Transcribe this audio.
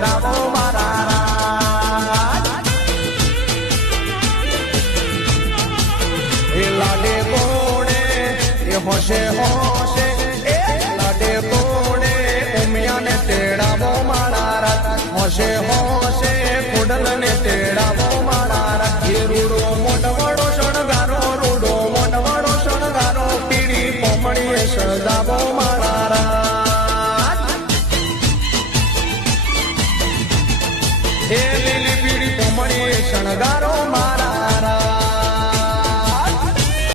રામો મારા એ લાડે કોણે એ હોશે હોશે એ લાડે કોણે ઉમિયાને તેડાવો મારા રાત હોશે હોશે કુડલને તેડાવો મારા રાત એ રૂડો મોટવાડો શણગારો રૂડો મોટવાડો શણગારો પીડી પોમણીએ સજાવો